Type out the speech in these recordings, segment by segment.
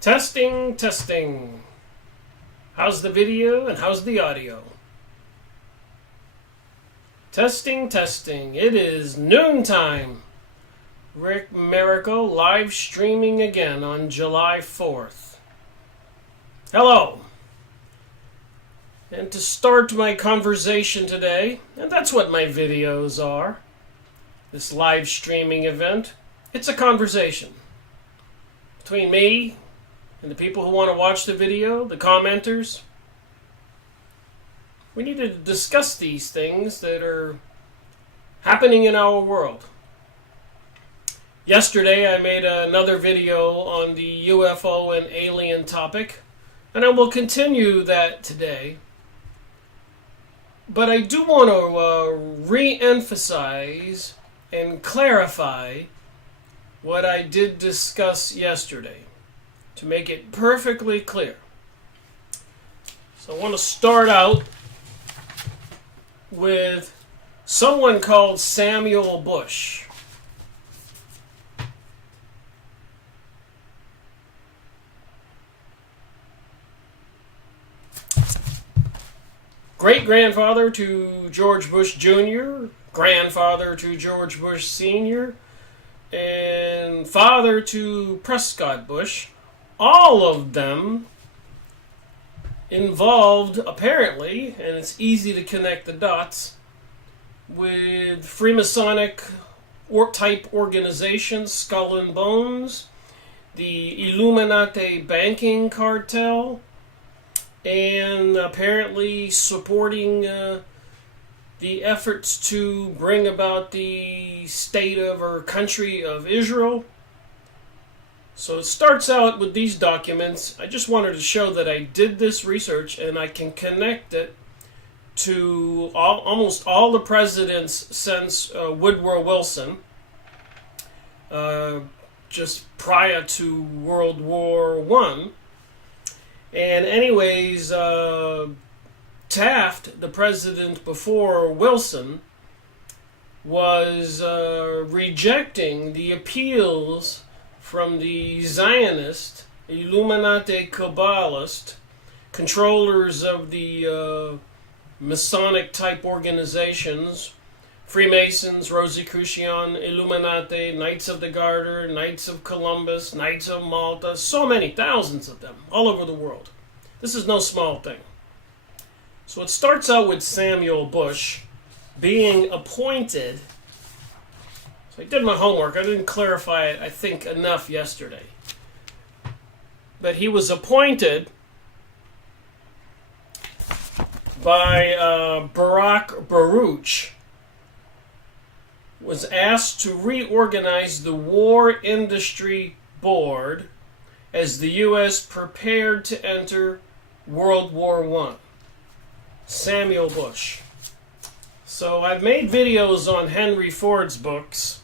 Testing, testing. How's the video and how's the audio? Testing, testing. It is noontime. Rick Miracle live streaming again on July 4th. Hello. And to start my conversation today, and that's what my videos are, this live streaming event, it's a conversation between me and the people who want to watch the video, the commenters. We need to discuss these things that are happening in our world. Yesterday I made another video on the UFO and alien topic, and I will continue that today. But I do want to re-emphasize and clarify what I did discuss yesterday, to make it perfectly clear. So I want to start out with someone called Samuel Bush. Great-grandfather to George Bush Jr., grandfather to George Bush Sr., and father to Prescott Bush. All of them involved, apparently, and it's easy to connect the dots, with Freemasonic type organizations, Skull and Bones, the Illuminati banking cartel, and apparently supporting the efforts to bring about the state of or country of Israel. So it starts out with these documents. I just wanted to show that I did this research and I can connect it to almost all the presidents since Woodrow Wilson, just prior to World War I. And anyways, Taft, the president before Wilson, was rejecting the appeals from the Zionist, Illuminati Kabbalist, controllers of the Masonic type organizations, Freemasons, Rosicrucian, Illuminati, Knights of the Garter, Knights of Columbus, Knights of Malta, so many, thousands of them, all over the world. This is no small thing. So it starts out with Samuel Bush being appointed. So I did my homework. I didn't clarify it, I think, enough yesterday. But he was appointed by Barack Baruch, was asked to reorganize the War Industry Board as the U.S. prepared to enter World War I. Samuel Bush. So I've made videos on Henry Ford's books,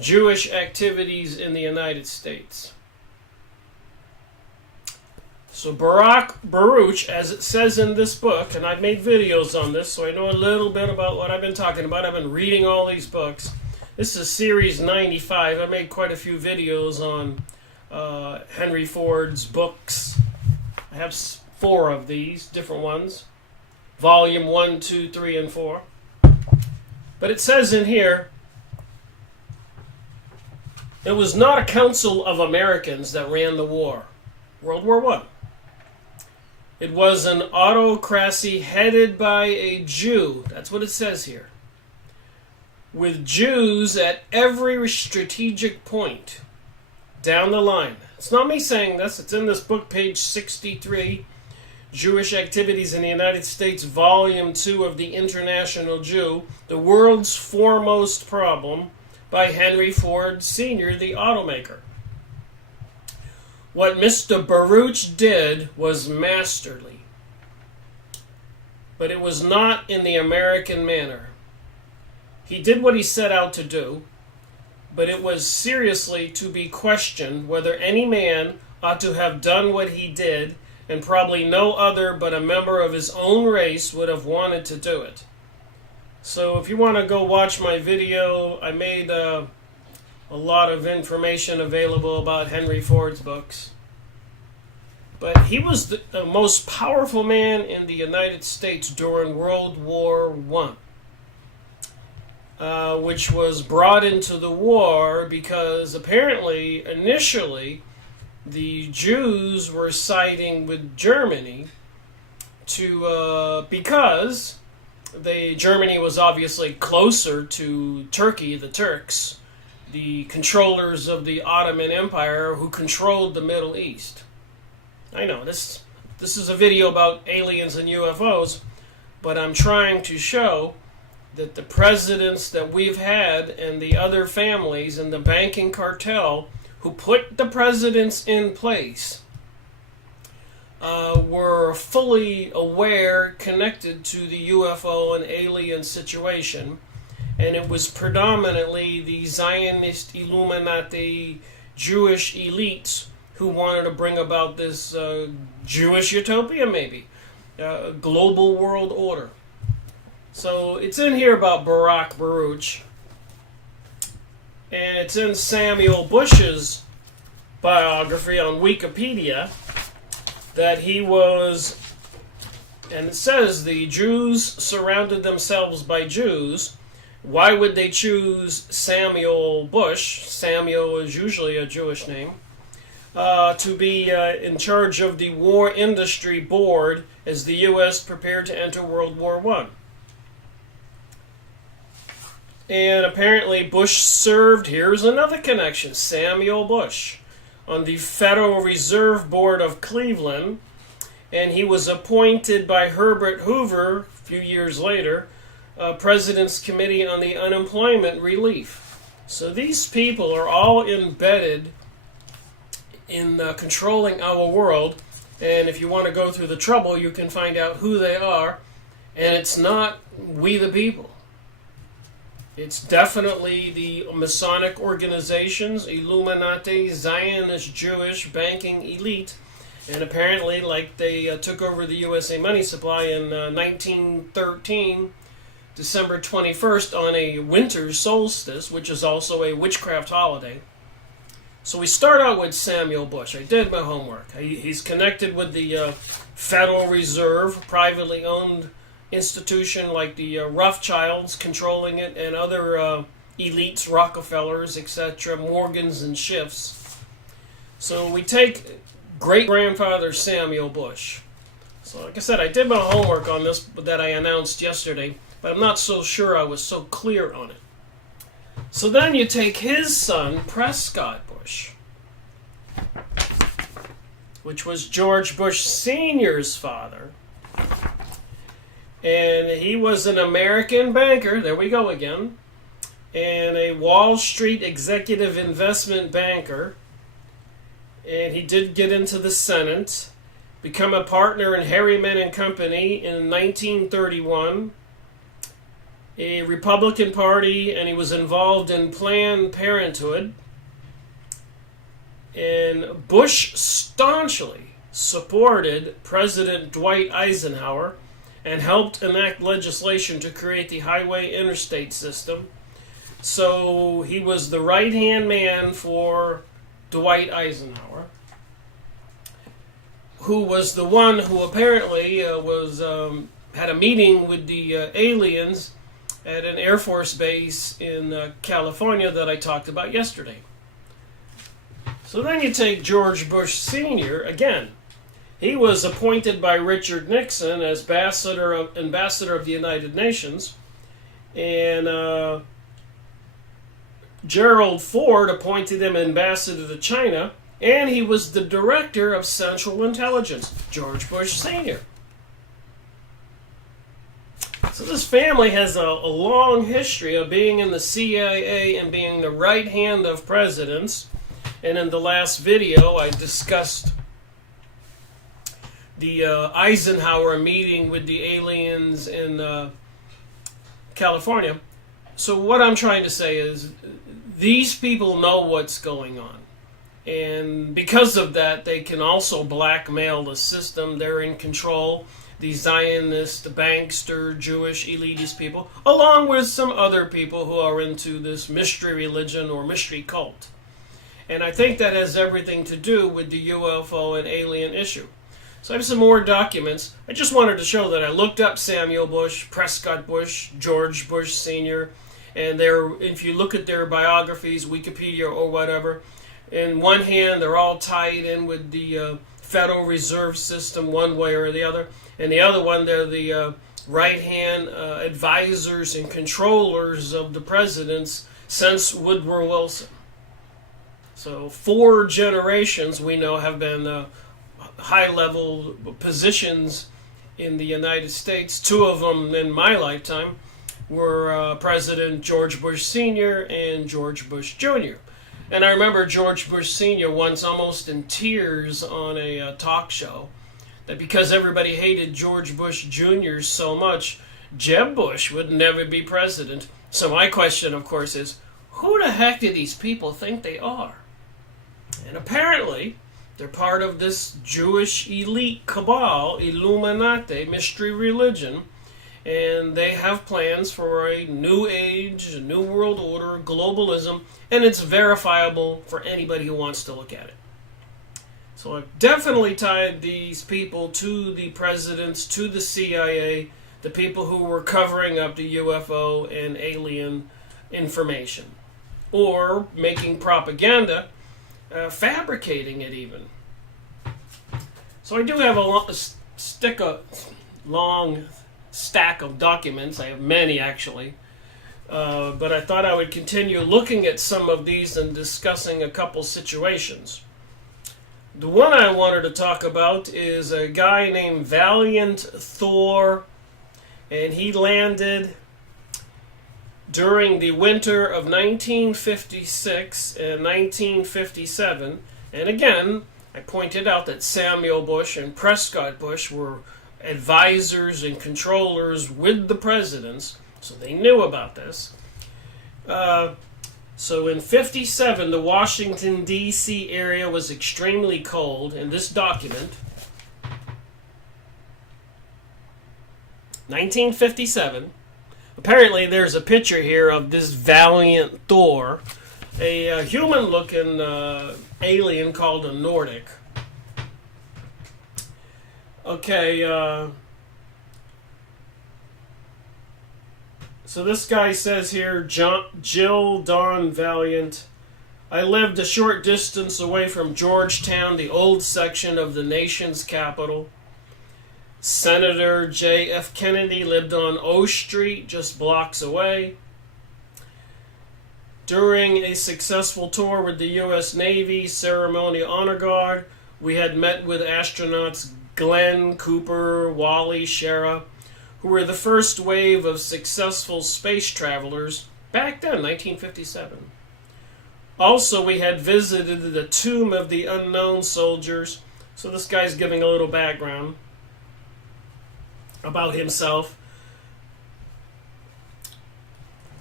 Jewish Activities in the United States. So Barack Baruch, as it says in this book, and I've made videos on this, so I know a little bit about what I've been talking about. I've been reading all these books. This is Series 95. I made quite a few videos on Henry Ford's books. I have 4 of these, different ones. Volume 1, 2, 3, and 4. But it says in here, it was not a council of Americans that ran the war, World War I. It was an autocracy headed by a Jew. That's what it says here. With Jews at every strategic point down the line. It's not me saying this. It's in this book, page 63, Jewish Activities in the United States, Volume 2 of the International Jew, The World's Foremost Problem, by Henry Ford Sr., the automaker. What Mr. Baruch did was masterly, but it was not in the American manner. He did what he set out to do, but it was seriously to be questioned whether any man ought to have done what he did, and probably no other but a member of his own race would have wanted to do it. So if you want to go watch my video, I made a lot of information available about Henry Ford's books. But he was the most powerful man in the United States during World War I, which was brought into the war because apparently, initially, the Jews were siding with Germany because Germany was obviously closer to Turkey, the Turks, the controllers of the Ottoman Empire who controlled the Middle East. I know, this is a video about aliens and UFOs, but I'm trying to show that the presidents that we've had and the other families and the banking cartel who put the presidents in place were fully aware, connected to the UFO and alien situation, and it was predominantly the Zionist Illuminati Jewish elites who wanted to bring about this Jewish utopia, maybe, global world order. So it's in here about Baruch, and it's in Samuel Bush's biography on Wikipedia that he was, and it says the Jews surrounded themselves by Jews. Why would they choose Samuel Bush? Samuel is usually a Jewish name. To be in charge of the War Industry Board as the U.S. prepared to enter World War I. And apparently Bush served, here's another connection, Samuel Bush, on the Federal Reserve Board of Cleveland, and he was appointed by Herbert Hoover, a few years later, President's Committee on the Unemployment Relief. So these people are all embedded in controlling our world, and if you want to go through the trouble, you can find out who they are, and it's not we the people. It's definitely the Masonic organizations, Illuminati, Zionist Jewish banking elite, and apparently, like they took over the USA money supply in 1913, December 21st, on a winter solstice, which is also a witchcraft holiday. So we start out with Samuel Bush. I did my homework. He's connected with the Federal Reserve, privately owned institution like the Rothschilds controlling it, and other elites, Rockefellers, etc., Morgans and Schiffs. So we take great-grandfather Samuel Bush. So like I said, I did my homework on this that I announced yesterday, but I'm not so sure I was so clear on it. So then you take his son, Prescott Bush, which was George Bush Sr.'s father. And he was an American banker, there we go again, and a Wall Street executive investment banker. And he did get into the Senate, become a partner in Harriman and Company in 1931, a Republican Party, and he was involved in Planned Parenthood. And Bush staunchly supported President Dwight Eisenhower and helped enact legislation to create the highway interstate system. So he was the right-hand man for Dwight Eisenhower, who was the one who apparently had a meeting with the aliens at an Air Force base in California that I talked about yesterday. So then you take George Bush Sr. again. He was appointed by Richard Nixon as ambassador of the United Nations, and Gerald Ford appointed him ambassador to China, and he was the director of Central Intelligence, George Bush Sr. So this family has a long history of being in the CIA and being the right hand of presidents. And in the last video, I discussed the Eisenhower meeting with the aliens in California. So what I'm trying to say is these people know what's going on. And because of that, they can also blackmail the system. They're in control. the Zionist, the bankster, Jewish, elitist people, along with some other people who are into this mystery religion or mystery cult. And I think that has everything to do with the UFO and alien issue. So I have some more documents. I just wanted to show that I looked up Samuel Bush, Prescott Bush, George Bush Sr., and if you look at their biographies, Wikipedia or whatever, in one hand they're all tied in with the Federal Reserve System one way or the other, and the other one they're the right-hand advisors and controllers of the presidents since Woodrow Wilson. So 4 generations we know have been high-level positions in the United States. 2 of them in my lifetime were President George Bush Sr. and George Bush Jr. And I remember George Bush Sr. once almost in tears on a talk show that because everybody hated George Bush Jr. so much, Jeb Bush would never be president. So my question, of course, is who the heck do these people think they are? And apparently, they're part of this Jewish elite cabal, Illuminati, mystery religion, and they have plans for a new age, a new world order, globalism, and it's verifiable for anybody who wants to look at it. So I've definitely tied these people to the presidents, to the CIA, the people who were covering up the UFO and alien information, or making propaganda, fabricating it even. So I do have a long stack of documents. I have many actually, but I thought I would continue looking at some of these and discussing a couple situations. The one I wanted to talk about is a guy named Valiant Thor, and he landed during the winter of 1956 and 1957. And again, I pointed out that Samuel Bush and Prescott Bush were advisors and controllers with the presidents, so they knew about this. So in 57, the Washington, D.C. area was extremely cold, and this document, 1957, apparently there's a picture here of this Valiant Thor, a human-looking alien called a Nordic. Okay, so this guy says here, Jill Dawn Valiant, I lived a short distance away from Georgetown, the old section of the nation's capital. Senator J.F. Kennedy lived on O Street, just blocks away. During a successful tour with the U.S. Navy Ceremonial Honor Guard, we had met with astronauts Glenn, Cooper, Wally, Schirra, who were the first wave of successful space travelers back then, 1957. Also, we had visited the Tomb of the Unknown Soldiers. So this guy's giving a little background about himself.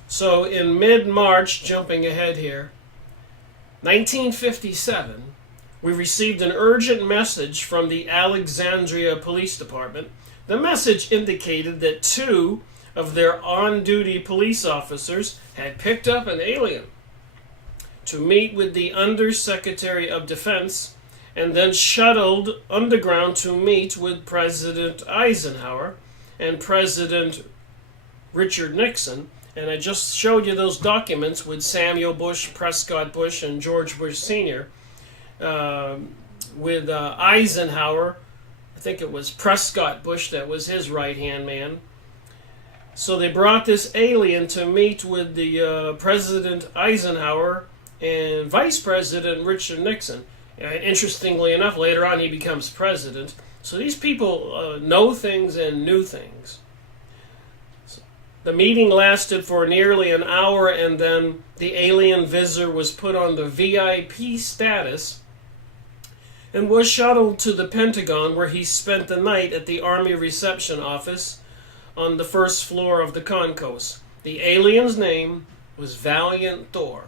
So in mid-March, jumping ahead here, 1957, we received an urgent message from the Alexandria Police Department. The message indicated that 2 of their on-duty police officers had picked up an alien to meet with the Undersecretary of Defense and then shuttled underground to meet with President Eisenhower and President Richard Nixon. And I just showed you those documents with Samuel Bush, Prescott Bush, and George Bush Sr. With Eisenhower, I think it was Prescott Bush that was his right-hand man. So they brought this alien to meet with the President Eisenhower and Vice President Richard Nixon. And interestingly enough, later on he becomes president. So these people know things and knew things. So the meeting lasted for nearly an hour, and then the alien visitor was put on the VIP status and was shuttled to the Pentagon, where he spent the night at the Army Reception Office on the first floor of the concourse. The alien's name was Valiant Thor.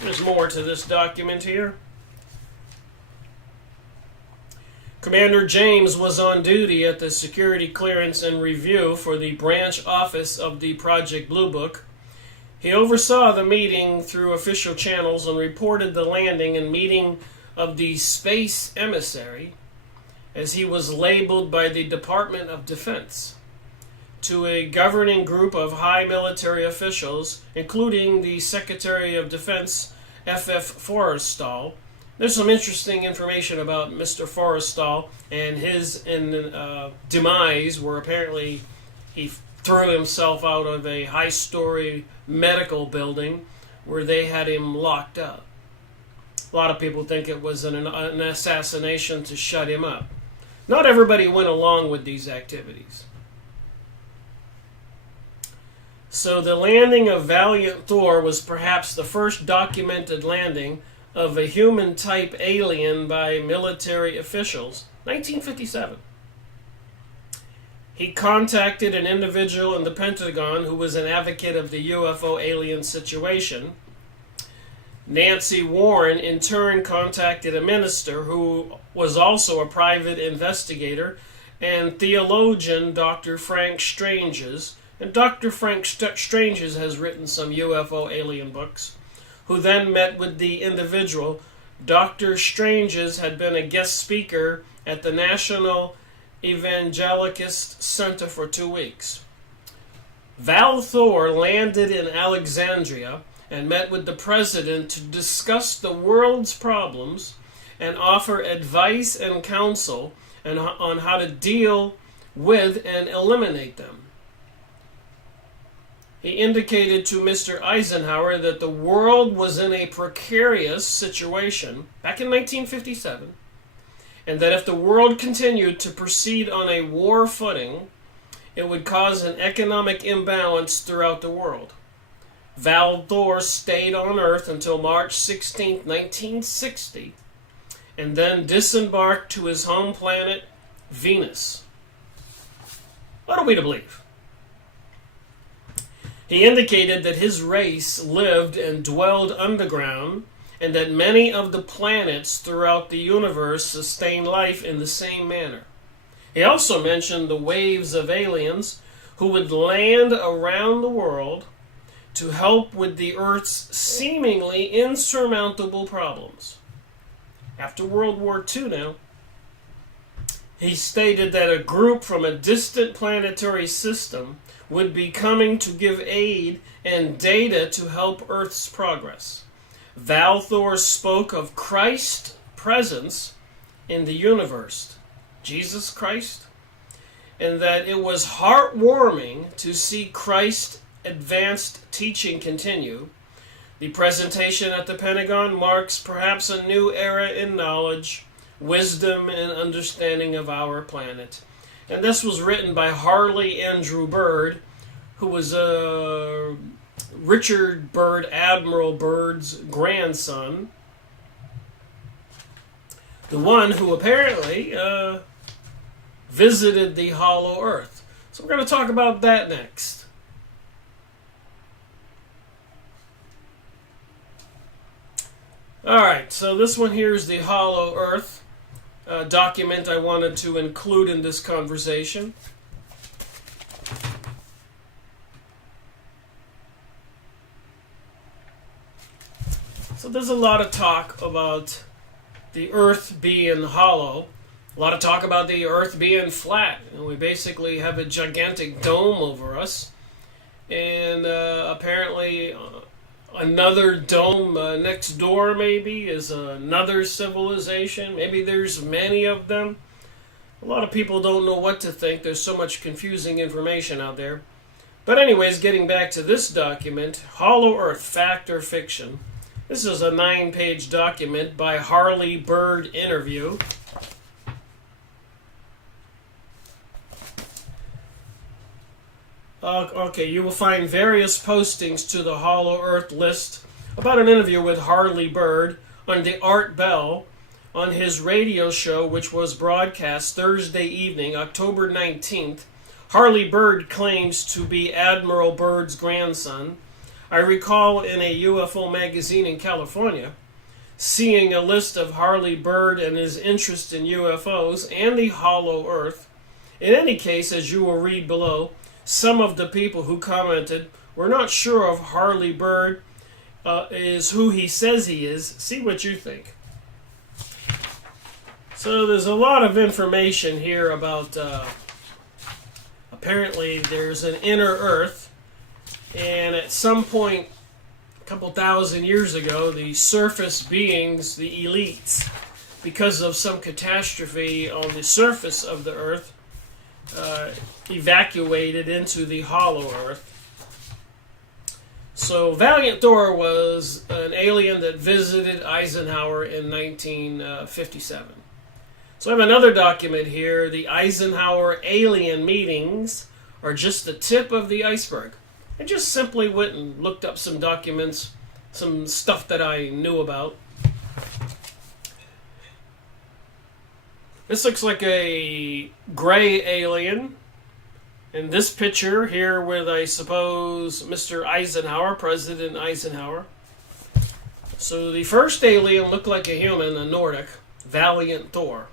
There's more to this document here. Commander James was on duty at the Security Clearance and Review for the branch office of the Project Blue Book. He oversaw the meeting through official channels and reported the landing and meeting of the space emissary, as he was labeled by the Department of Defense, to a governing group of high military officials, including the Secretary of Defense, F.F. Forrestal. There's some interesting information about Mr. Forrestal and his demise, where apparently he threw himself out of a high-story medical building where they had him locked up. A lot of people think it was an assassination to shut him up. Not everybody went along with these activities. So the landing of Valiant Thor was perhaps the first documented landing of a human-type alien by military officials, 1957. He contacted an individual in the Pentagon who was an advocate of the UFO alien situation. Nancy Warren, in turn, contacted a minister who was also a private investigator and theologian, Dr. Frank Stranges. And Dr. Frank Stranges has written some UFO alien books, who then met with the individual. Dr. Stranges had been a guest speaker at the National Evangelicist Center for 2 weeks. Val Thor landed in Alexandria and met with the president to discuss the world's problems and offer advice and counsel on how to deal with and eliminate them. He indicated to Mr. Eisenhower that the world was in a precarious situation back in 1957, and that if the world continued to proceed on a war footing, it would cause an economic imbalance throughout the world. Val Thor stayed on Earth until March 16, 1960, and then disembarked to his home planet, Venus. What are we to believe? He indicated that his race lived and dwelled underground, and that many of the planets throughout the universe sustain life in the same manner. He also mentioned the waves of aliens who would land around the world to help with the Earth's seemingly insurmountable problems. After World War II now, he stated that a group from a distant planetary system would be coming to give aid and data to help Earth's progress. Val Thor spoke of Christ's presence in the universe, Jesus Christ, and that it was heartwarming to see Christ's advanced teaching continue. The presentation at the Pentagon marks perhaps a new era in knowledge, wisdom, and understanding of our planet. And this was written by Harley Andrew Byrd, who was Richard Byrd, Admiral Byrd's grandson. The one who apparently visited the hollow earth. So we're going to talk about that next. Alright, so this one here is the hollow earth document I wanted to include in this conversation. So there's a lot of talk about the earth being hollow, a lot of talk about the earth being flat, and we basically have a gigantic dome over us, and apparently another dome next door maybe is another civilization. Maybe there's many of them. A lot of people don't know what to think. There's so much confusing information out there. But anyways, getting back to this document, Hollow Earth, Fact or Fiction. This is a 9-page document by Harley Byrd interview. Okay, you will find various postings to the Hollow Earth list about an interview with Harley Byrd on the Art Bell on his radio show, which was broadcast Thursday evening, October 19th. Harley Byrd claims to be Admiral Byrd's grandson. I recall in a UFO magazine in California seeing a list of Harley Bird and his interest in UFOs and the hollow earth. In any case, as you will read below, some of the people who commented were not sure if Harley Bird is who he says he is. See what you think. So there's a lot of information here about apparently there's an inner earth, and at some point a couple thousand years ago, the surface beings, the elites, because of some catastrophe on the surface of the earth, evacuated into the hollow earth. So Valiant Thor was an alien that visited Eisenhower in 1957. So I have another document here. The Eisenhower alien meetings are just the tip of the iceberg. I just simply went and looked up some documents, some stuff that I knew about. This looks like a gray alien. In this picture here with, I suppose, Mr. Eisenhower, President Eisenhower. So the first alien looked like a human, a Nordic, Valiant Thor.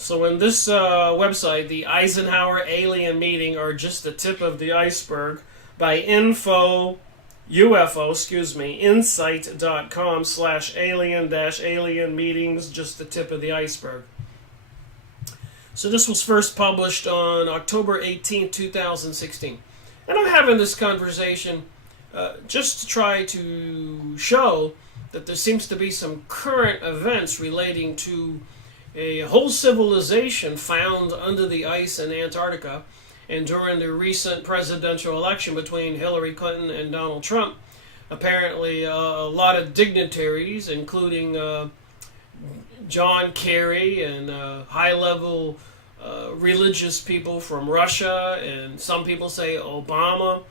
So in this website, the Eisenhower alien meeting are just the tip of the iceberg by insight.com/alien meetings, just the tip of the iceberg. So this was first published on October 18, 2016. And I'm having this conversation just to try to show that there seems to be some current events relating to a whole civilization found under the ice in Antarctica. And during the recent presidential election between Hillary Clinton and Donald Trump, apparently a lot of dignitaries, including John Kerry and high-level religious people from Russia, and some people say Obama,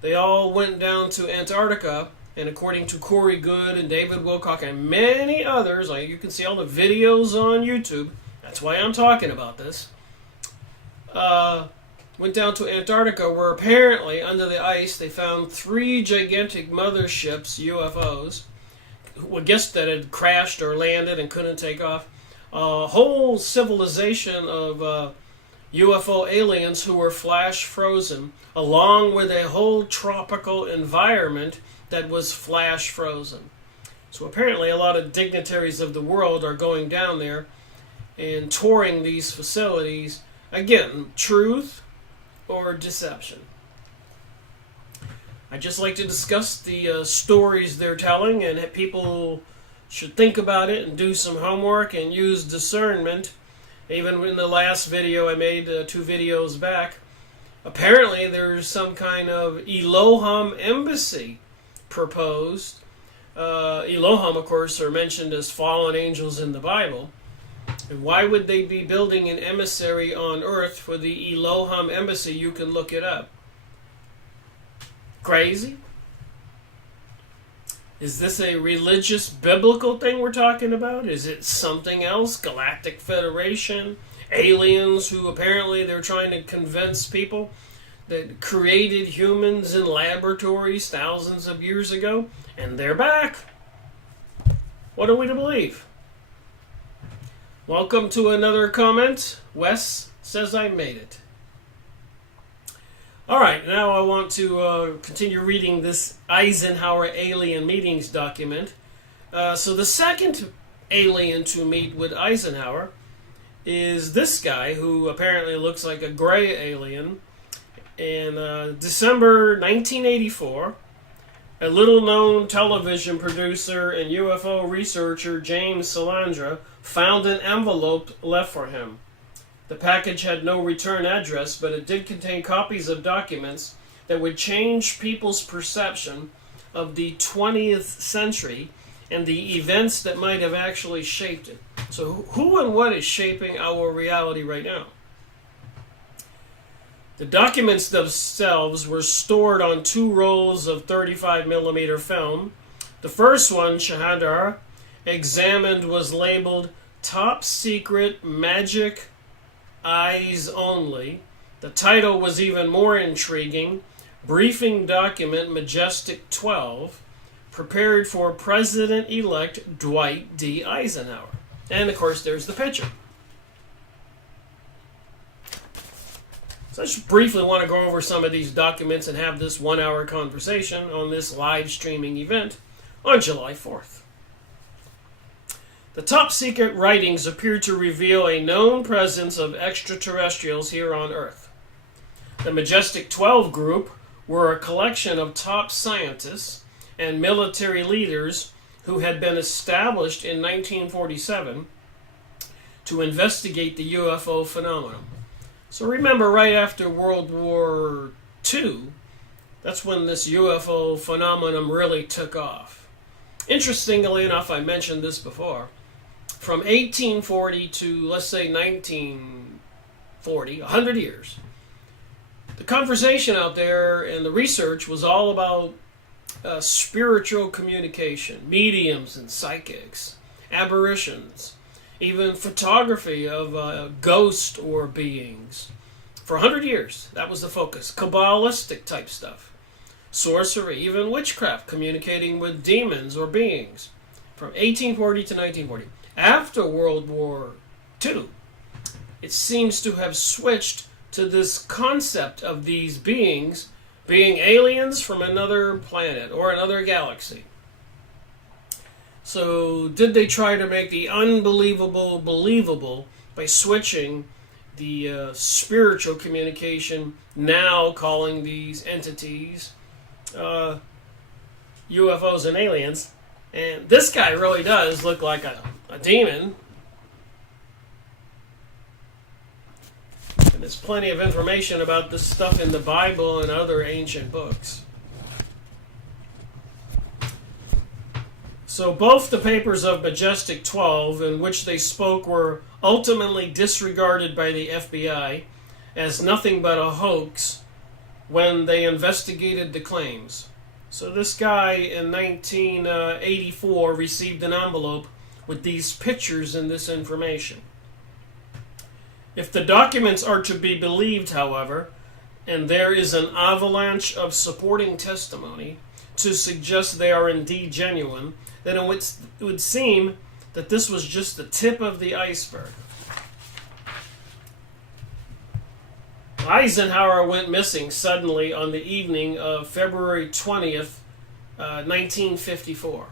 they all went down to Antarctica. And according to Corey Good and David Wilcock and many others, you can see all the videos on YouTube, that's why I'm talking about this, went down to Antarctica, where apparently under the ice they found 3 gigantic motherships, UFOs, I guess that had crashed or landed and couldn't take off. A whole civilization of UFO aliens who were flash frozen, along with a whole tropical environment that was flash frozen. So apparently a lot of dignitaries of the world are going down there and touring these facilities. Again, truth or deception. I just like to discuss the stories they're telling, and that people should think about it and do some homework and use discernment. Even in the last video I made 2 videos back, apparently there's some kind of Elohim embassy proposed. Elohim, of course, are mentioned as fallen angels in the Bible. And why would they be building an emissary on earth for the Elohim embassy? You can look it up. Crazy? Is this a religious, biblical thing we're talking about? Is it something else? Galactic Federation? Aliens who apparently they're trying to convince people that created humans in laboratories thousands of years ago, and they're back. What are we to believe? Welcome to another comment. Wes says I made it. Alright, now I want to continue reading this Eisenhower alien meetings document. So the second alien to meet with Eisenhower is this guy, who apparently looks like a gray alien. In December 1984, a little-known television producer and UFO researcher, James Salandra, found an envelope left for him. The package had no return address, but it did contain copies of documents that would change people's perception of the 20th century and the events that might have actually shaped it. So who and what is shaping our reality right now? The documents themselves were stored on 2 rolls of 35mm film. The first one, Shahadar examined, was labeled Top Secret Magic Eyes Only. The title was even more intriguing, Briefing Document Majestic 12. prepared for President-elect Dwight D. Eisenhower. And, of course, there's the picture. So I just briefly want to go over some of these documents and have this 1-hour conversation on this live streaming event on July 4th. The top secret writings appear to reveal a known presence of extraterrestrials here on Earth. The Majestic 12 group were a collection of top scientists and military leaders who had been established in 1947 to investigate the UFO phenomenon. So remember, right after World War II, that's when this UFO phenomenon really took off. Interestingly enough, I mentioned this before, from 1840 to, let's say, 1940, 100 years, the conversation out there and the research was all about spiritual communication, mediums and psychics, apparitions, even photography of ghosts or beings. For 100 years, that was the focus. Kabbalistic type stuff. Sorcery, even witchcraft, communicating with demons or beings. From 1840 to 1940. After World War II, it seems to have switched to this concept of these beings being aliens from another planet or another galaxy. So did they try to make the unbelievable believable by switching the spiritual communication, now calling these entities UFOs and aliens? And this guy really does look like a demon. And there's plenty of information about this stuff in the Bible and other ancient books. So both the papers of Majestic 12, in which they spoke, were ultimately disregarded by the FBI as nothing but a hoax when they investigated the claims. So this guy in 1984 received an envelope with these pictures and this information. If the documents are to be believed, however, and there is an avalanche of supporting testimony to suggest they are indeed genuine, then it would seem that this was just the tip of the iceberg. Eisenhower went missing suddenly on the evening of February 20th, 1954.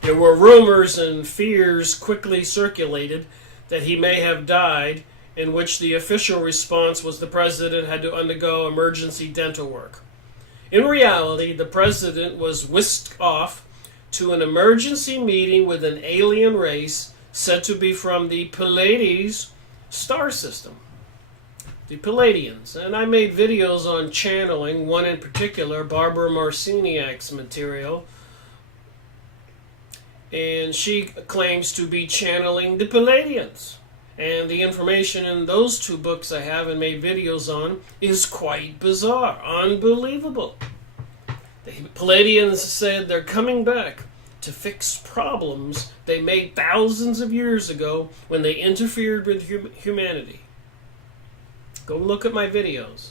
There were rumors and fears quickly circulated that he may have died, in which the official response was the president had to undergo emergency dental work. In reality, the president was whisked off to an emergency meeting with an alien race said to be from the Pleiades star system. The Pleiadians. And I made videos on channeling, one in particular, Barbara Marciniak's material. And she claims to be channeling the Pleiadians. And the information in those two books I have and made videos on is quite bizarre, unbelievable. The Pleiadians said they're coming back to fix problems they made thousands of years ago when they interfered with humanity. Go look at my videos.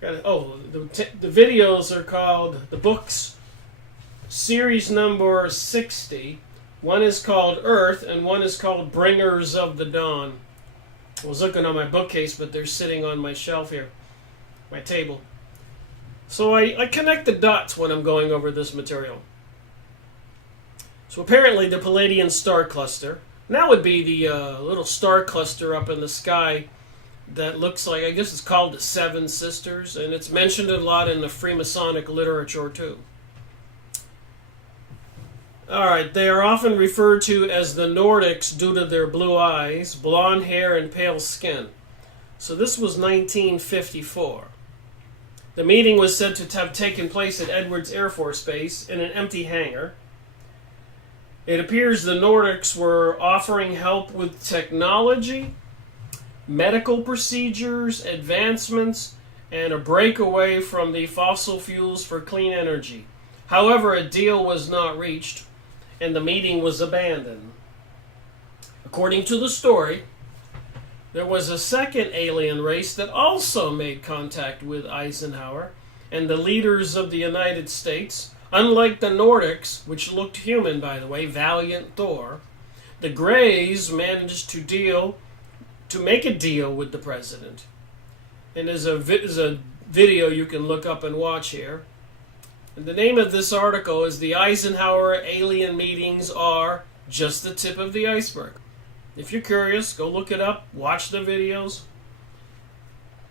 The videos are called, the books, series number 60. One is called Earth, and one is called Bringers of the Dawn. I was looking on my bookcase, but they're sitting on my shelf here, my table. So I connect the dots when I'm going over this material. So apparently the Pleiadian star cluster, and that would be the little star cluster up in the sky that looks like, I guess it's called the Seven Sisters, and it's mentioned a lot in the Freemasonic literature too. Alright, they are often referred to as the Nordics due to their blue eyes, blonde hair, and pale skin. So this was 1954. The meeting was said to have taken place at Edwards Air Force Base in an empty hangar. It appears the Nordics were offering help with technology, medical procedures, advancements, and a breakaway from the fossil fuels for clean energy. However, a deal was not reached, and the meeting was abandoned. According to the story, there was a second alien race that also made contact with Eisenhower and the leaders of the United States. Unlike the Nordics, which looked human, by the way, Valiant Thor, the Greys managed to make a deal with the president. And there's a video you can look up and watch here. And the name of this article is "The Eisenhower Alien Meetings Are Just the Tip of the Iceberg." If you're curious, go look it up, watch the videos.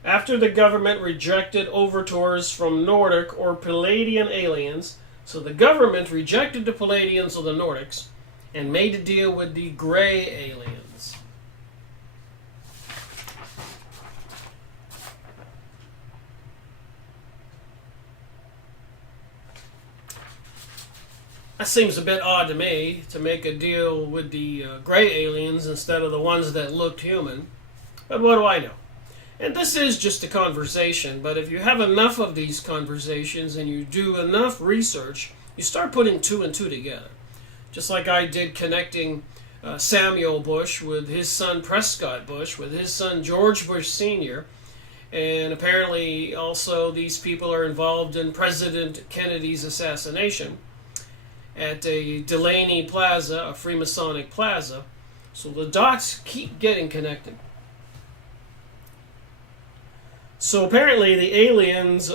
After the government rejected overtures from Nordic or Palladian aliens, so the government rejected the Palladians or the Nordics and made a deal with the Gray aliens. That seems a bit odd to me, to make a deal with the gray aliens instead of the ones that looked human. But what do I know? And this is just a conversation, but if you have enough of these conversations and you do enough research, you start putting two and two together. Just like I did connecting Samuel Bush with his son Prescott Bush, with his son George Bush Sr., and apparently also these people are involved in President Kennedy's assassination at a Delaney Plaza, a Freemasonic plaza. So the dots keep getting connected. So apparently the aliens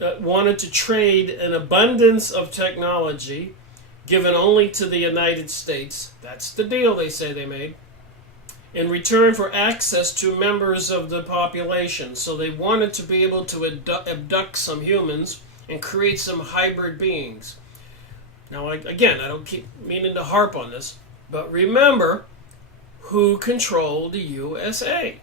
wanted to trade an abundance of technology given only to the United States. That's the deal they say they made. In return for access to members of the population. So they wanted to be able to abduct some humans and create some hybrid beings. Now, again, I don't keep meaning to harp on this, but remember who controlled the USA.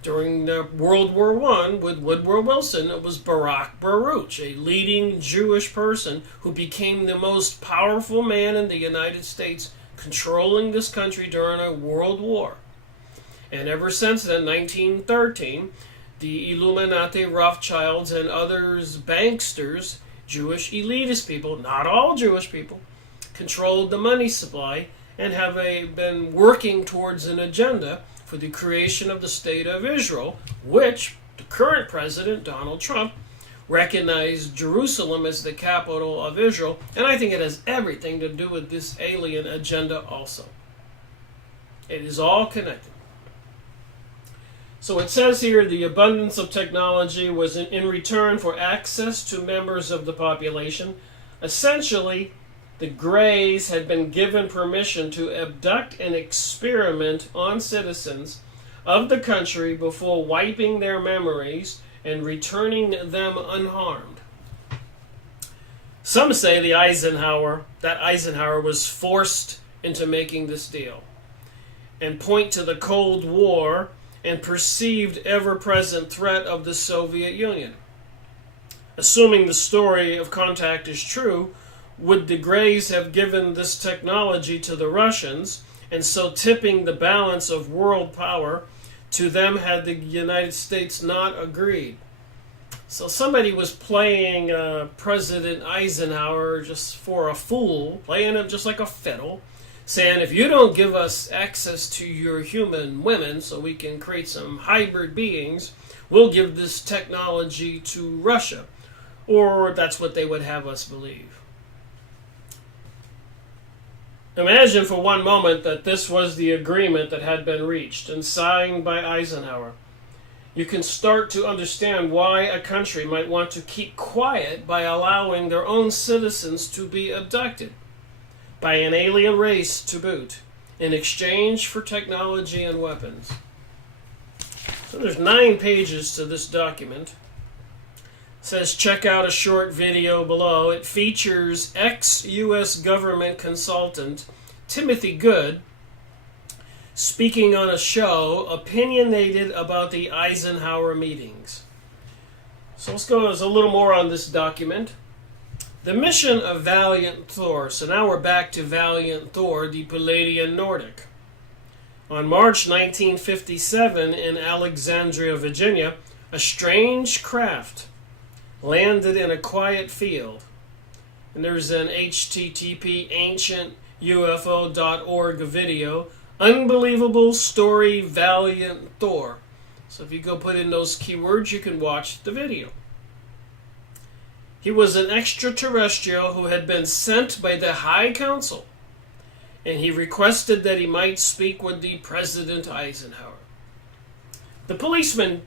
During the World War I with Woodrow Wilson, it was Barak Baruch, a leading Jewish person who became the most powerful man in the United States, controlling this country during a world war. And ever since then, 1913, the Illuminati, Rothschilds, and others banksters, Jewish elitist people, not all Jewish people, controlled the money supply and have been working towards an agenda for the creation of the State of Israel, which the current president, Donald Trump, recognized Jerusalem as the capital of Israel, and I think it has everything to do with this alien agenda also. It is all connected. So it says here, the abundance of technology was in return for access to members of the population. Essentially, the Greys had been given permission to abduct and experiment on citizens of the country before wiping their memories and returning them unharmed. Some say that Eisenhower was forced into making this deal, and point to the Cold War and perceived ever-present threat of the Soviet Union. Assuming the story of contact is true, would the Greys have given this technology to the Russians, and so tipping the balance of world power to them had the United States not agreed? So somebody was playing President Eisenhower just for a fool, playing him just like a fiddle, saying, if you don't give us access to your human women so we can create some hybrid beings, we'll give this technology to Russia. Or that's what they would have us believe. Imagine for one moment that this was the agreement that had been reached and signed by Eisenhower. You can start to understand why a country might want to keep quiet by allowing their own citizens to be abducted by an alien race to boot, in exchange for technology and weapons. So there's 9 pages to this document. It says check out a short video below. It features ex-U.S. government consultant Timothy Good speaking on a show opinionated about the Eisenhower meetings. So let's go a little more on this document. The mission of Valiant Thor. So now we're back to Valiant Thor, the Palladian Nordic. On March 1957 in Alexandria, Virginia, a strange craft landed in a quiet field. And there's an HTTP ancient UFO.org video, Unbelievable Story Valiant Thor. So if you go put in those keywords, you can watch the video. He was an extraterrestrial who had been sent by the High Council, and he requested that he might speak with the President Eisenhower. The policeman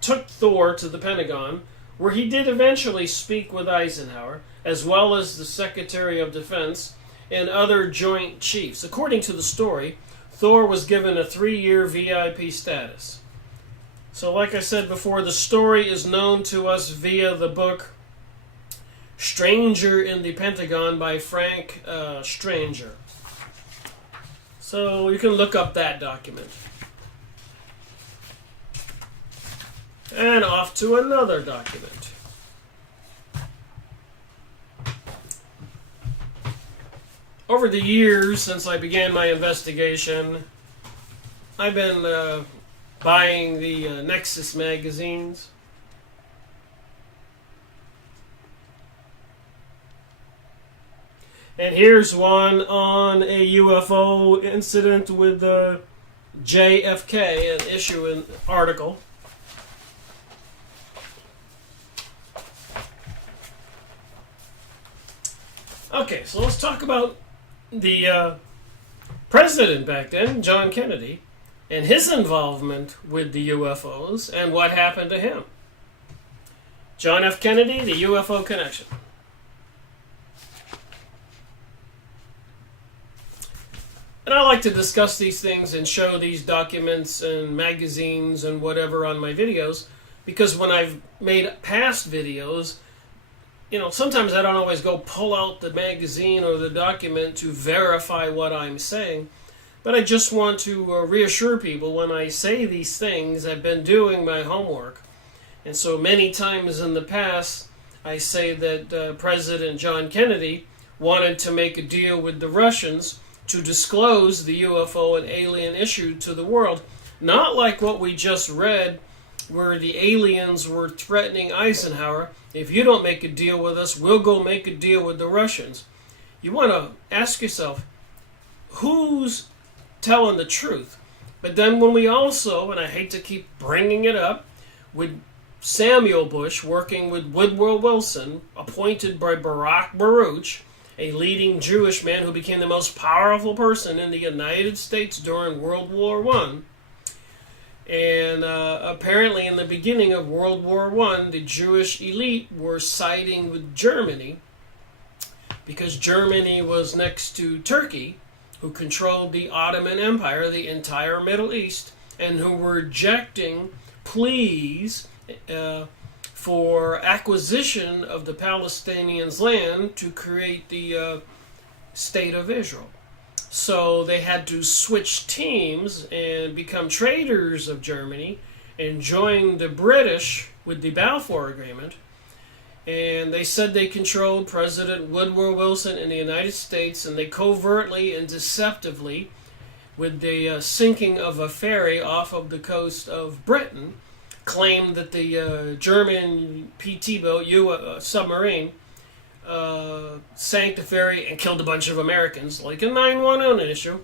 took Thor to the Pentagon, where he did eventually speak with Eisenhower, as well as the Secretary of Defense and other Joint Chiefs. According to the story, Thor was given a 3-year VIP status. So like I said before, the story is known to us via the book Stranger in the Pentagon by Frank Stranger. So you can look up that document. And off to another document. Over the years since I began my investigation, I've been buying the Nexus magazines. And here's one on a UFO incident with JFK, an issue, an article. Okay, so let's talk about the president back then, John Kennedy, and his involvement with the UFOs and what happened to him. John F. Kennedy, the UFO connection. And I like to discuss these things and show these documents and magazines and whatever on my videos, because when I've made past videos, you know, sometimes I don't always go pull out the magazine or the document to verify what I'm saying, but I just want to reassure people when I say these things, I've been doing my homework. And so many times in the past, I say that President John Kennedy wanted to make a deal with the Russians to disclose the UFO and alien issue to the world, not like what we just read, where the aliens were threatening Eisenhower. If you don't make a deal with us, we'll go make a deal with the Russians. You want to ask yourself, who's telling the truth? But then when we also, and I hate to keep bringing it up, with Samuel Bush working with Woodrow Wilson, appointed by Baruch Baruch, a leading Jewish man who became the most powerful person in the United States during World War I. And apparently in the beginning of World War I, the Jewish elite were siding with Germany because Germany was next to Turkey, who controlled the Ottoman Empire, the entire Middle East, and who were rejecting pleas for acquisition of the Palestinians' land to create the State of Israel. So they had to switch teams and become traitors of Germany and join the British with the Balfour Agreement. And they said they controlled President Woodrow Wilson in the United States, and they covertly and deceptively, with the sinking of a ferry off of the coast of Britain, claimed that the German PT boat, submarine, sank the ferry and killed a bunch of Americans, like a 911 issue.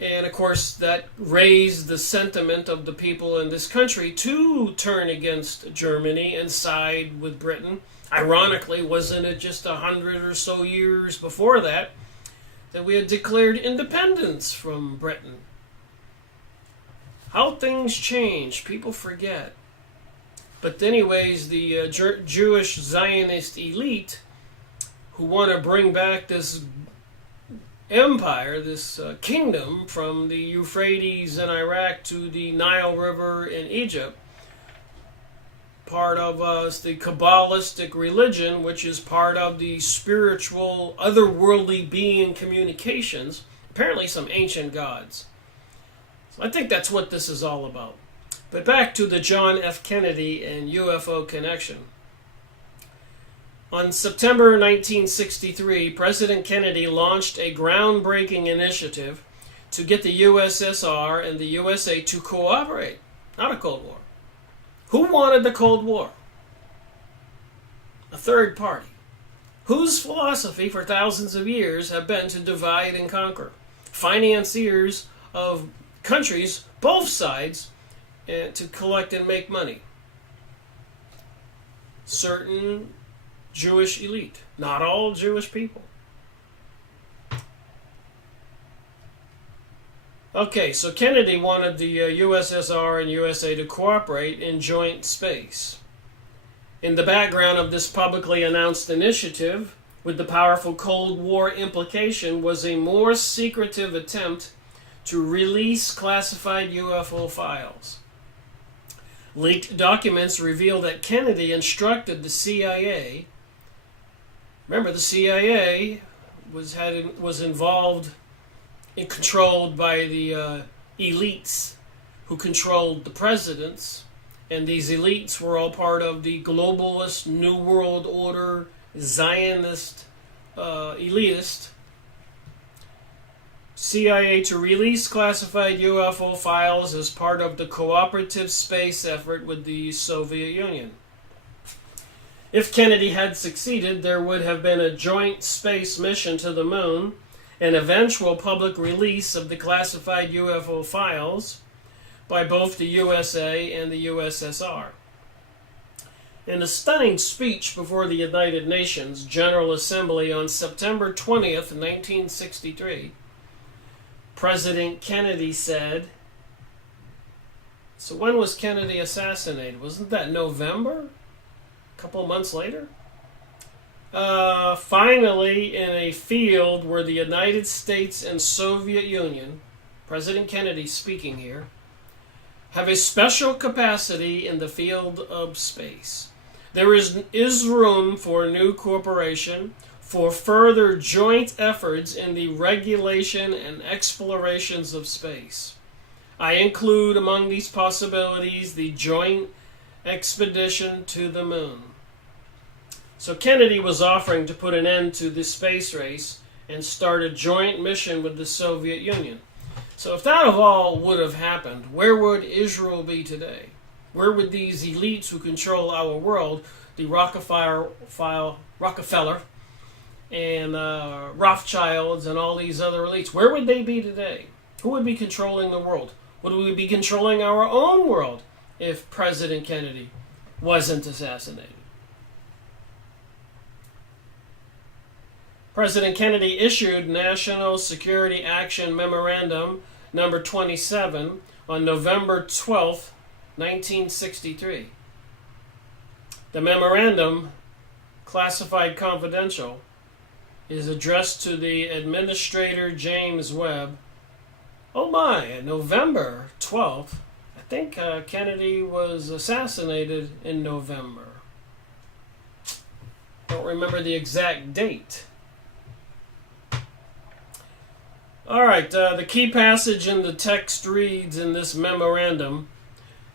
And of course, that raised the sentiment of the people in this country to turn against Germany and side with Britain. Ironically, wasn't it just 100 or so years before that we had declared independence from Britain? How things change, people forget. But anyways, the Jewish Zionist elite, who want to bring back this empire, this kingdom from the Euphrates in Iraq to the Nile River in Egypt, part of the Kabbalistic religion, which is part of the spiritual, otherworldly being communications, apparently some ancient gods. So I think that's what this is all about. But back to the John F. Kennedy and UFO connection. On September 1963, President Kennedy launched a groundbreaking initiative to get the USSR and the USA to cooperate, not a Cold War. Who wanted the Cold War? A third party. whose philosophy for thousands of years have been to divide and conquer. Financiers of countries, both sides, to collect and make money. Certain Jewish elite, not all Jewish people. Okay, so Kennedy wanted the USSR and USA to cooperate in joint space. In the background of this publicly announced initiative, with the powerful Cold War implication, was a more secretive attempt to release classified UFO files. Leaked documents reveal that Kennedy instructed the CIA. Remember, the CIA was involved and controlled by the elites who controlled the presidents, and these elites were all part of the globalist New World Order, Zionist, elitist. CIA to release classified UFO files as part of the cooperative space effort with the Soviet Union. If Kennedy had succeeded, there would have been a joint space mission to the moon, an eventual public release of the classified UFO files by both the USA and the USSR. In a stunning speech before the United Nations General Assembly on September 20th, 1963, President Kennedy said, so when was Kennedy assassinated? Wasn't that November? A couple of months later? Finally, in a field where the United States and Soviet Union, President Kennedy speaking here, have a special capacity in the field of space. There is room for new cooperation, for further joint efforts in the regulation and explorations of space. I include among these possibilities the joint expedition to the moon. So Kennedy was offering to put an end to the space race and start a joint mission with the Soviet Union. So if that of all would have happened, where would Israel be today? Where would these elites who control our world, the Rockefeller and Rothschilds and all these other elites, where would they be today? Who would be controlling the world? Would we be controlling our own world if President Kennedy wasn't assassinated? President Kennedy issued National Security Action Memorandum number 27 on November 12, 1963. The memorandum, classified confidential, is addressed to the Administrator James Webb. Oh my, November 12th. I think Kennedy was assassinated in November. Don't remember the exact date. All right, the key passage in the text reads in this memorandum,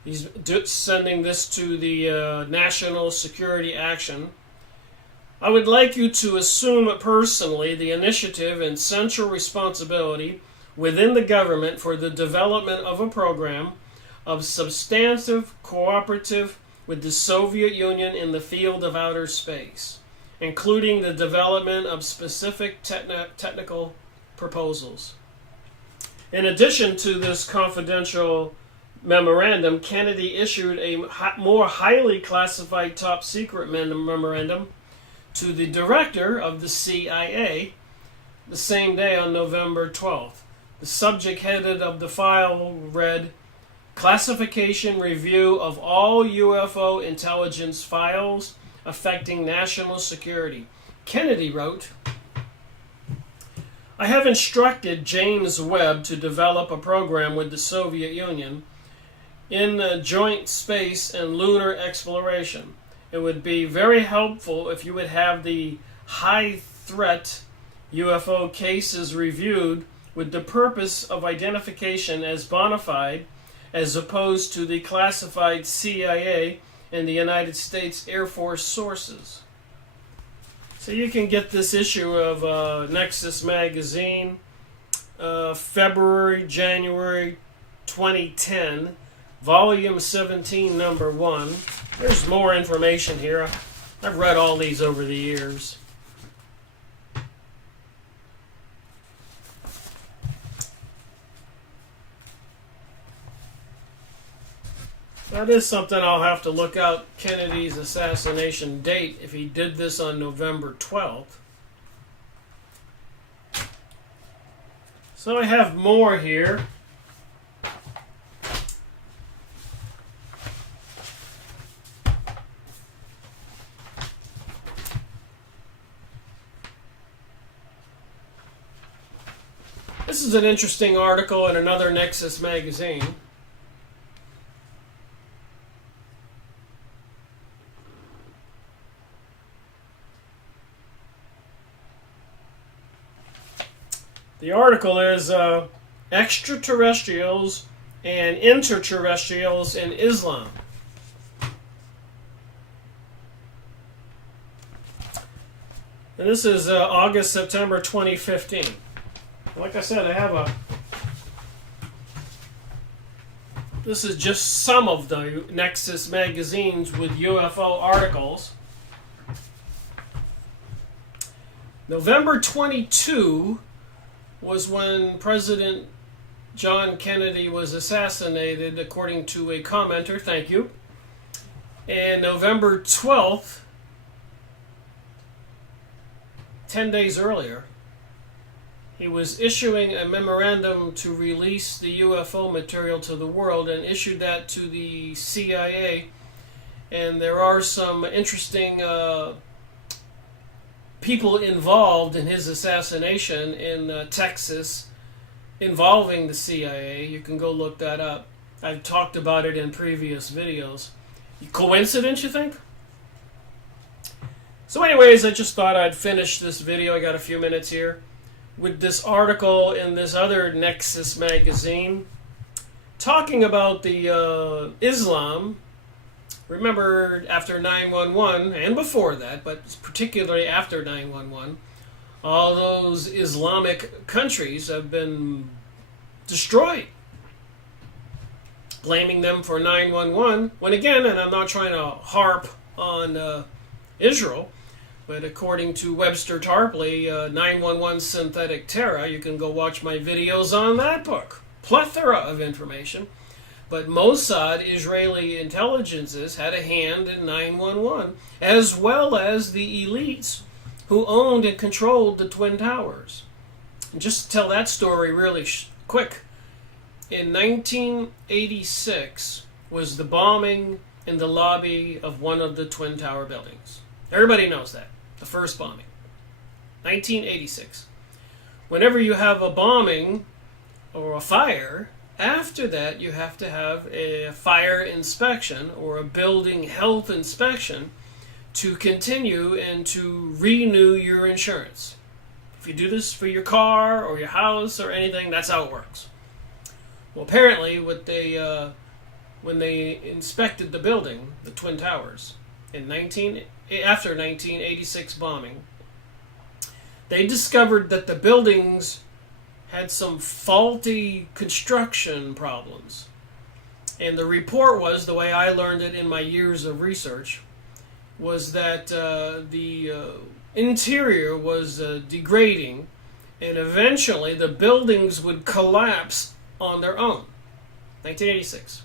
he's sending this to the National Security Action. I would like you to assume personally the initiative and central responsibility within the government for the development of a program of substantive cooperative with the Soviet Union in the field of outer space, including the development of specific technical proposals. In addition to this confidential memorandum, Kennedy issued a more highly classified top secret memorandum to the director of the CIA the same day on November 12th. The subject headed of the file read, Classification Review of All UFO Intelligence Files Affecting National Security. Kennedy wrote, I have instructed James Webb to develop a program with the Soviet Union in joint space and lunar exploration. It would be very helpful if you would have the high-threat UFO cases reviewed with the purpose of identification as bona fide, as opposed to the classified CIA and the United States Air Force sources. So you can get this issue of Nexus magazine, January 2010, volume 17, number 1. There's more information here. I've read all these over the years. That is something I'll have to look out, Kennedy's assassination date, if he did this on November 12th. So I have more here. This is an interesting article in another Nexus magazine. The article is Extraterrestrials and Interterrestrials in Islam. And this is August, September 2015. Like I said, I have this is just some of the Nexus magazines with UFO articles. November 22 was when President John Kennedy was assassinated, according to a commenter. Thank you. And November 12th, 10 days earlier, he was issuing a memorandum to release the UFO material to the world, and issued that to the CIA. And there are some interesting people involved in his assassination in Texas involving the CIA. You can go look that up. I've talked about it in previous videos. Coincidence, you think? So anyways, I just thought I'd finish this video. I got a few minutes here with this article in this other Nexus magazine talking about the Islam. Remember, after 9/11, and before that, but particularly after 9/11, all those Islamic countries have been destroyed. Blaming them for 9/11, when again, and I'm not trying to harp on Israel, but according to Webster Tarpley, 9/11 Synthetic Terror, you can go watch my videos on that book. Plethora of information. But Mossad, Israeli intelligences, had a hand in 9/11, as well as the elites who owned and controlled the Twin Towers. And just to tell that story really quick, in 1986 was the bombing in the lobby of one of the Twin Tower buildings. Everybody knows that. The first bombing. 1986. Whenever you have a bombing or a fire, after that you have to have a fire inspection or a building health inspection to continue and to renew your insurance. If you do this for your car or your house or anything, that's how it works. Well, apparently when they inspected the building, the Twin Towers, after 1986 bombing, they discovered that the buildings had some faulty construction problems. And the report was, the way I learned it in my years of research, was that the interior was degrading, and eventually the buildings would collapse on their own. 1986.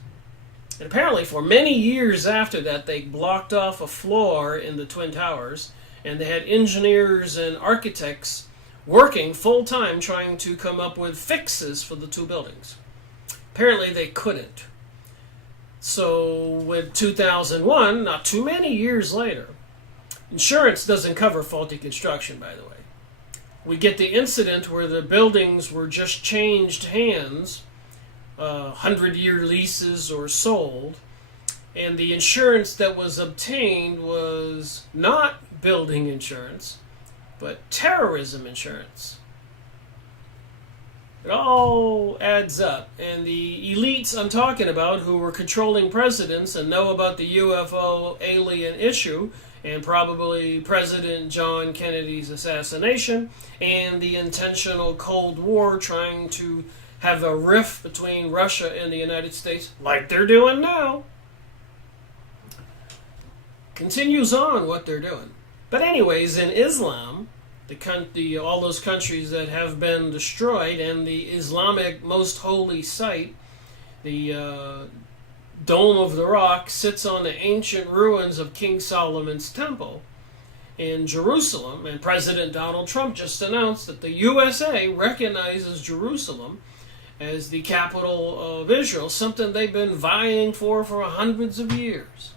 And apparently for many years after that, they blocked off a floor in the Twin Towers, and they had engineers and architects working full-time trying to come up with fixes for the two buildings. Apparently they couldn't. So with 2001, not too many years later, insurance doesn't cover faulty construction, by the way. We get the incident where the buildings were just changed hands, 100-year leases or sold, and the insurance that was obtained was not building insurance, but terrorism insurance. It all adds up. And the elites I'm talking about, who were controlling presidents and know about the UFO alien issue, and probably President John Kennedy's assassination, and the intentional Cold War trying to have a rift between Russia and the United States, like they're doing now, continues on what they're doing. But anyways, in Islam, all those countries that have been destroyed, and the Islamic most holy site, the Dome of the Rock sits on the ancient ruins of King Solomon's Temple in Jerusalem, and President Donald Trump just announced that the USA recognizes Jerusalem as the capital of Israel, something they've been vying for hundreds of years.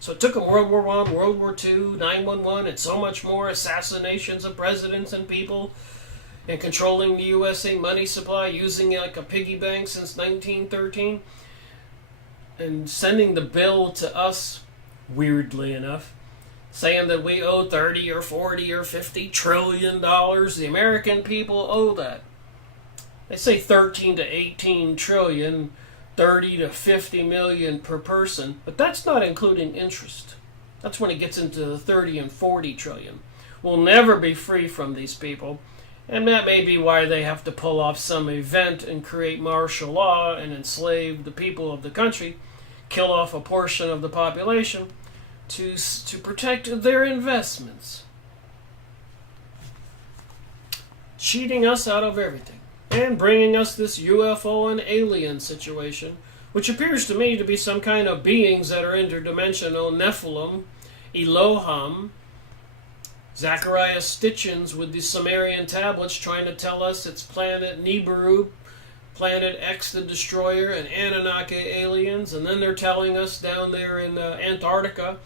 So it took them World War I, World War II, 9/11, and so much more, assassinations of presidents and people, and controlling the USA money supply, using it like a piggy bank since 1913, and sending the bill to us, weirdly enough, saying that we owe 30 or 40 or 50 trillion dollars. The American people owe that. They say 13 to 18 trillion, 30 to 50 million per person, but that's not including interest. That's when it gets into the 30 and 40 trillion. We'll never be free from these people, and that may be why they have to pull off some event and create martial law and enslave the people of the country, kill off a portion of the population to protect their investments. Cheating us out of everything. And bringing us this UFO and alien situation, which appears to me to be some kind of beings that are interdimensional, Nephilim, Elohim, Zechariah Stitchins with the Sumerian tablets trying to tell us it's planet Nibiru, planet X the Destroyer, and Anunnaki aliens, and then they're telling us down there in Antarctica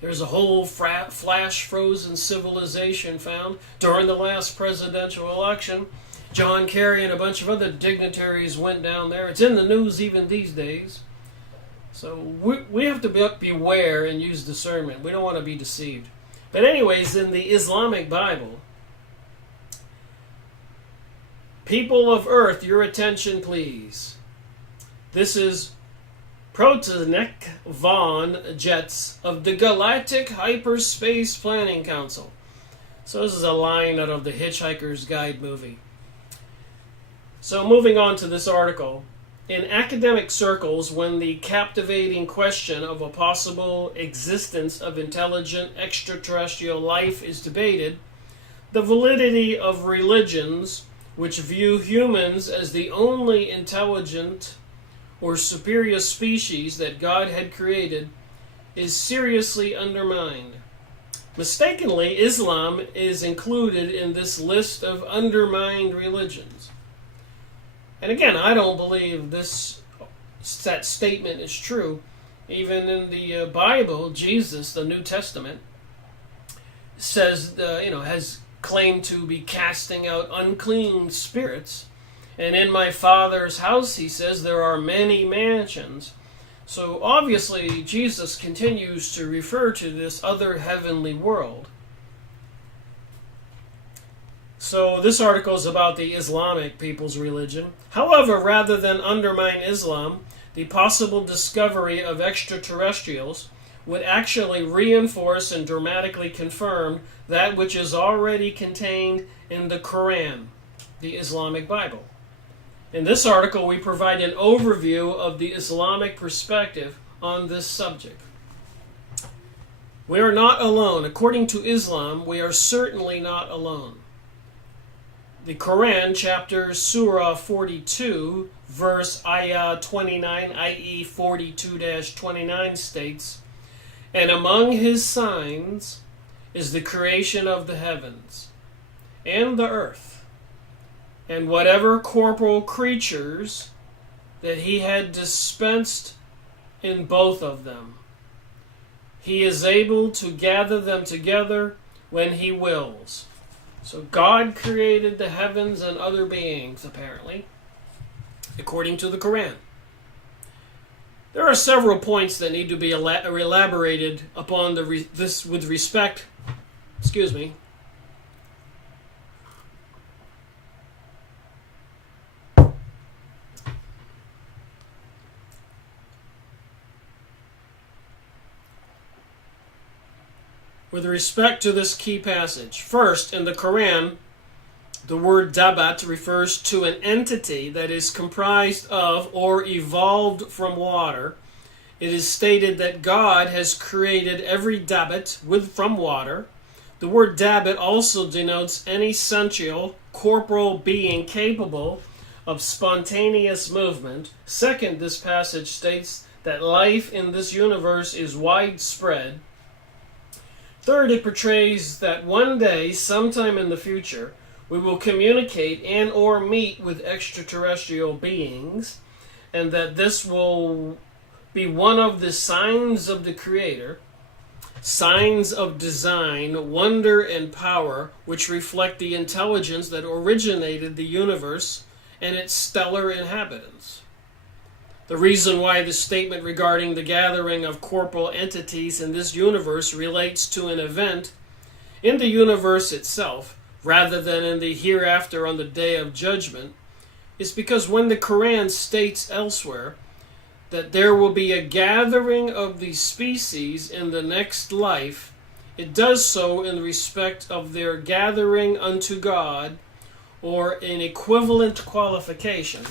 there's a whole flash frozen civilization found during the last presidential election. John Kerry and a bunch of other dignitaries went down there. It's in the news even these days. So we have to beware and use discernment. We don't want to be deceived. But anyways, in the Islamic Bible, people of Earth, your attention please. This is Protonek von Jets of the Galactic Hyperspace Planning Council. So this is a line out of the Hitchhiker's Guide movie. So moving on to this article. In academic circles, when the captivating question of a possible existence of intelligent extraterrestrial life is debated, the validity of religions which view humans as the only intelligent or superior species that God had created is seriously undermined. Mistakenly, Islam is included in this list of undermined religions. And again, I don't believe that statement is true. Even in the Bible, Jesus, the New Testament, says, has claimed to be casting out unclean spirits. And in my Father's house, he says, there are many mansions. So obviously, Jesus continues to refer to this other heavenly world. So this article is about the Islamic people's religion. However, rather than undermine Islam, the possible discovery of extraterrestrials would actually reinforce and dramatically confirm that which is already contained in the Quran, the Islamic Bible. In this article, we provide an overview of the Islamic perspective on this subject. We are not alone. According to Islam, we are certainly not alone. The Quran, chapter Surah 42, verse Ayah 29, i.e. 42-29 states, "And among his signs is the creation of the heavens and the earth, and whatever corporal creatures that he had dispensed in both of them. He is able to gather them together when he wills." So God created the heavens and other beings, apparently, according to the Quran. There are several points that need to be elaborated upon this with respect. Excuse me. With respect to this key passage. First, in the Quran, the word dabat refers to an entity that is comprised of or evolved from water. It is stated that God has created every dabat from water. The word dabat also denotes any sensual, corporal being capable of spontaneous movement. Second, this passage states that life in this universe is widespread. Third, it portrays that one day, sometime in the future, we will communicate and or meet with extraterrestrial beings, and that this will be one of the signs of the Creator, signs of design, wonder, and power, which reflect the intelligence that originated the universe and its stellar inhabitants. The reason why the statement regarding the gathering of corporeal entities in this universe relates to an event in the universe itself, rather than in the hereafter on the day of judgment, is because when the Quran states elsewhere that there will be a gathering of the species in the next life, it does so in respect of their gathering unto God, or an equivalent qualification.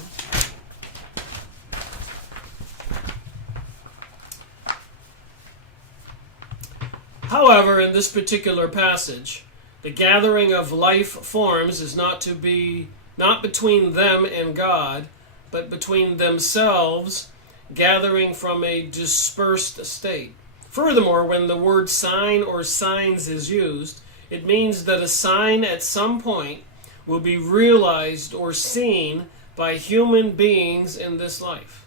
However, in this particular passage, the gathering of life forms is not between them and God, but between themselves, gathering from a dispersed state. Furthermore, when the word sign or signs is used, it means that a sign at some point will be realized or seen by human beings in this life.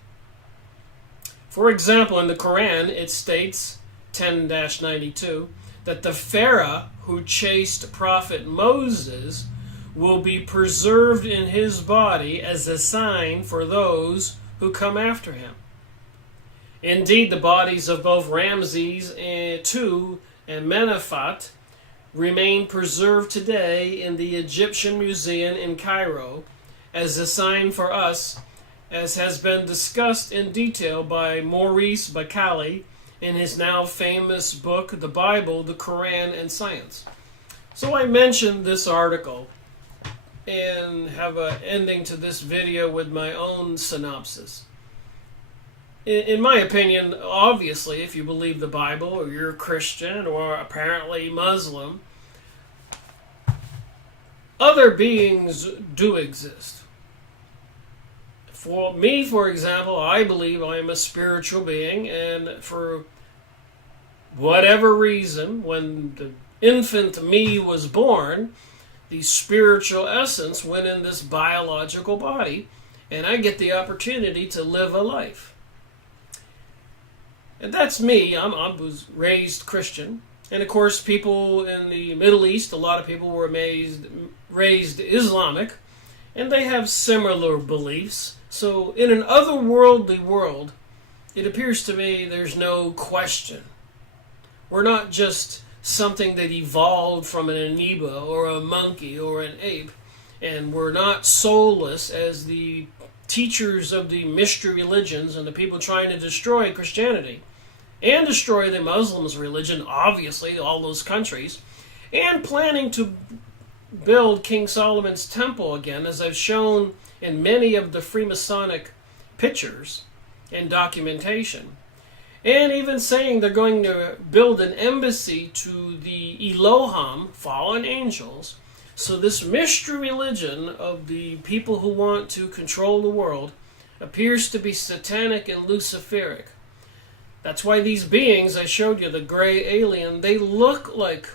For example, in the Quran, it states, 10-92, that the Pharaoh who chased Prophet Moses will be preserved in his body as a sign for those who come after him. Indeed, the bodies of both Ramses II and Menephat remain preserved today in the Egyptian Museum in Cairo as a sign for us, as has been discussed in detail by Maurice Bucaille in his now famous book, The Bible, the Quran, and Science. So I mentioned this article and have an ending to this video with my own synopsis. In my opinion, obviously, if you believe the Bible, or you're a Christian, or apparently Muslim, other beings do exist. For me, for example, I believe I am a spiritual being, and for whatever reason, when the infant me was born, the spiritual essence went in this biological body, and I get the opportunity to live a life. And that's me. I was raised Christian. And of course, people in the Middle East, a lot of people were raised Islamic, and they have similar beliefs. So in an otherworldly world, it appears to me there's no question. We're not just something that evolved from an amoeba or a monkey or an ape, and we're not soulless as the teachers of the mystery religions and the people trying to destroy Christianity and destroy the Muslims' religion, obviously, all those countries, and planning to build King Solomon's temple again, as I've shown in many of the Freemasonic pictures and documentation. And even saying they're going to build an embassy to the Elohim, fallen angels. So this mystery religion of the people who want to control the world appears to be satanic and luciferic. That's why these beings, I showed you, the gray alien, they look like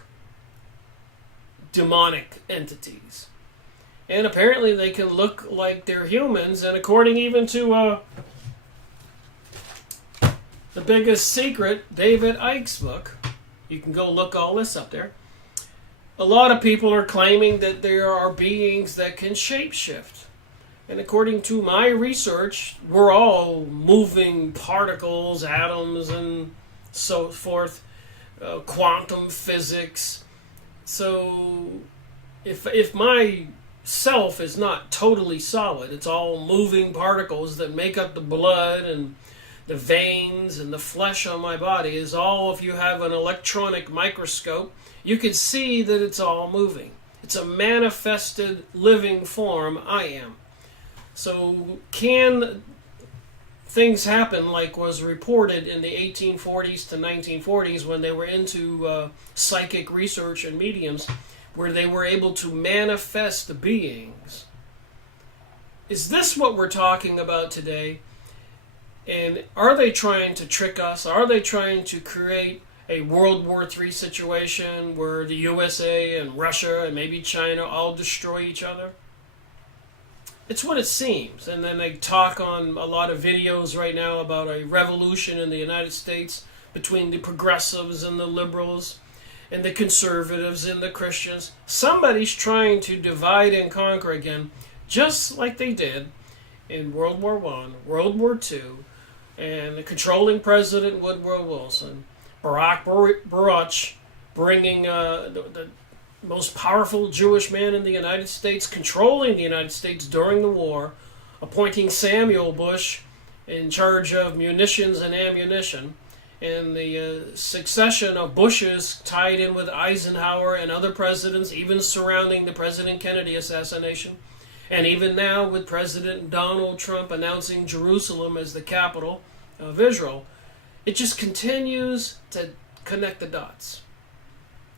demonic entities. And apparently they can look like they're humans, and according even to The Biggest Secret, David Icke's book, you can go look all this up there, a lot of people are claiming that there are beings that can shapeshift. And according to my research, we're all moving particles, atoms, and so forth, quantum physics. So if my self is not totally solid, it's all moving particles that make up the blood and the veins and the flesh on my body is all, if you have an electronic microscope, you can see that it's all moving. It's a manifested living form I am. So can things happen like was reported in the 1840s to 1940s when they were into psychic research and mediums, where they were able to manifest the beings? Is this what we're talking about today? And are they trying to trick us? Are they trying to create a World War III situation where the USA and Russia and maybe China all destroy each other? It's what it seems. And then they talk on a lot of videos right now about a revolution in the United States between the progressives and the liberals and the conservatives and the Christians. Somebody's trying to divide and conquer again, just like they did in World War I, World War II, and the controlling President Woodrow Wilson, Barak Baruch, bringing the most powerful Jewish man in the United States, controlling the United States during the war, appointing Samuel Bush in charge of munitions and ammunition, and the succession of Bushes tied in with Eisenhower and other presidents, even surrounding the President Kennedy assassination, and even now with President Donald Trump announcing Jerusalem as the capital of Israel. It just continues to connect the dots.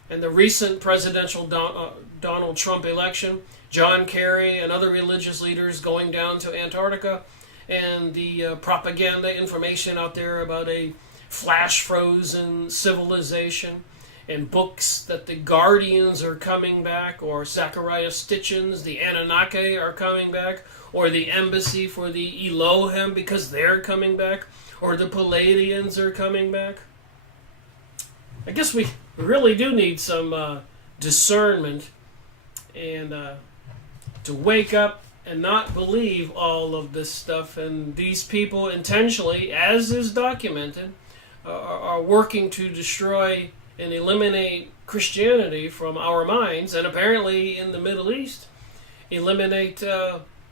And the recent presidential Donald Trump election, John Kerry and other religious leaders going down to Antarctica, and the propaganda information out there about a flash-frozen civilization, and books that the Guardians are coming back, or Zechariah Stitchens, the Anunnaki are coming back, or the Embassy for the Elohim because they're coming back, or the Palladians are coming back. I guess we really do need some discernment and to wake up and not believe all of this stuff. And these people intentionally, as is documented, are working to destroy and eliminate Christianity from our minds, and apparently in the Middle East, eliminate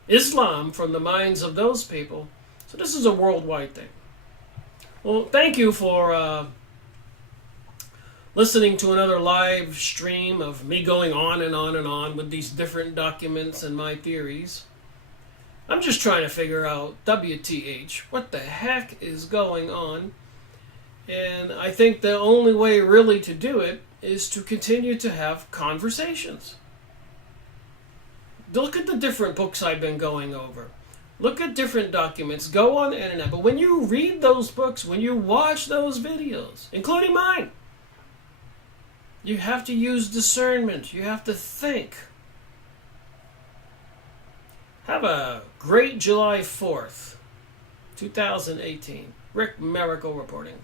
Islam from the minds of those people. So this is a worldwide thing. Well, thank you for listening to another live stream of me going on and on and on with these different documents and my theories. I'm just trying to figure out, WTH, what the heck is going on? And I think the only way really to do it is to continue to have conversations. Look at the different books I've been going over. Look at different documents. Go on the internet. But when you read those books, when you watch those videos, including mine, you have to use discernment. You have to think. Have a great July 4th, 2018. Rick Miracle reporting.